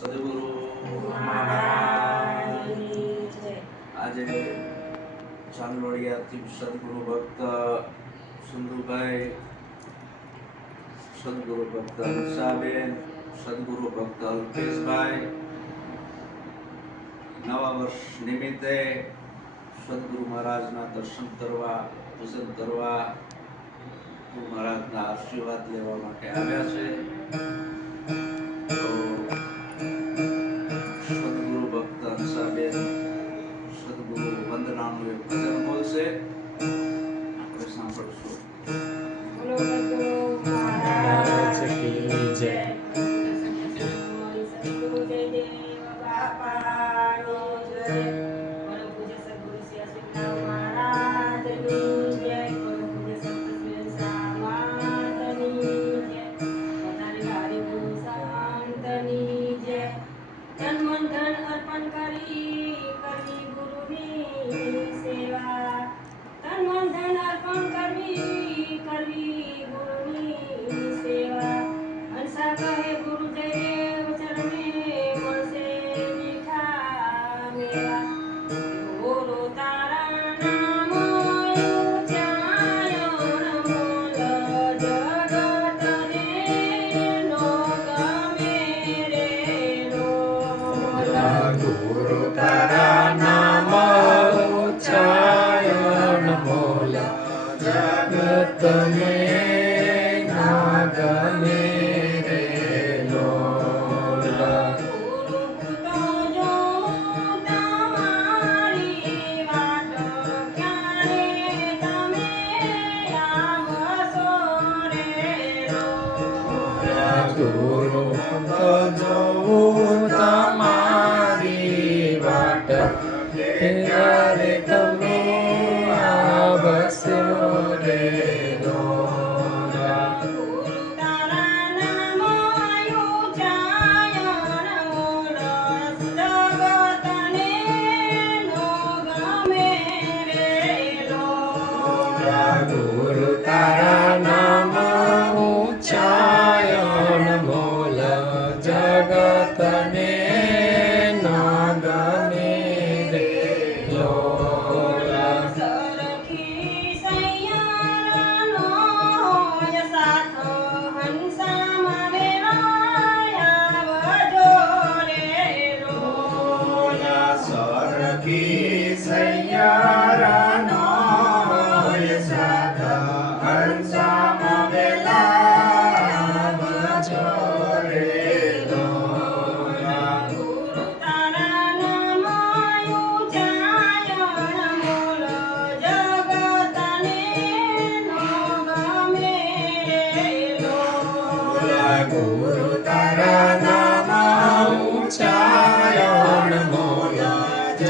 સદગુરુ આજે ચાંદોડિયાથી સદગુરુ ભક્ત સુંદુભાઈ સદગુરુ ભક્ત હંસાબેન સદગુરુ ભક્ત અલ્પેશભાઈ નવા વર્ષ નિમિત્તે સદગુરુ મહારાજના દર્શન કરવા પૂજન કરવા મહારાજના આશીર્વાદ લેવા માટે આવ્યા છે. પણ કરવી કરવી ગુરુની સેવા. હંસા કહે ગુરુદેવ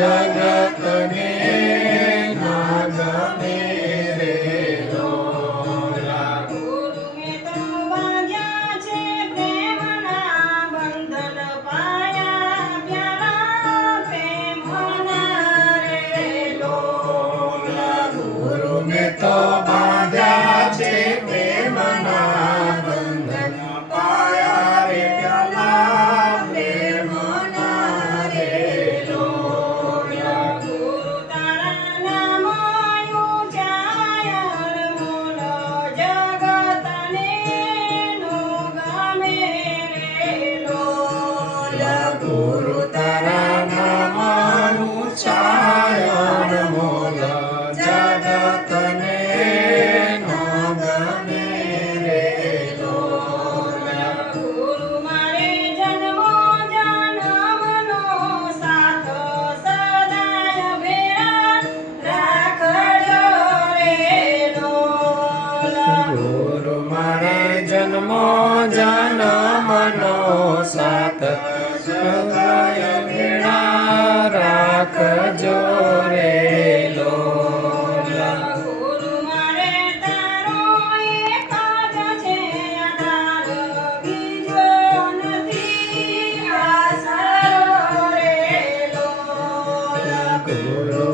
jagat Guru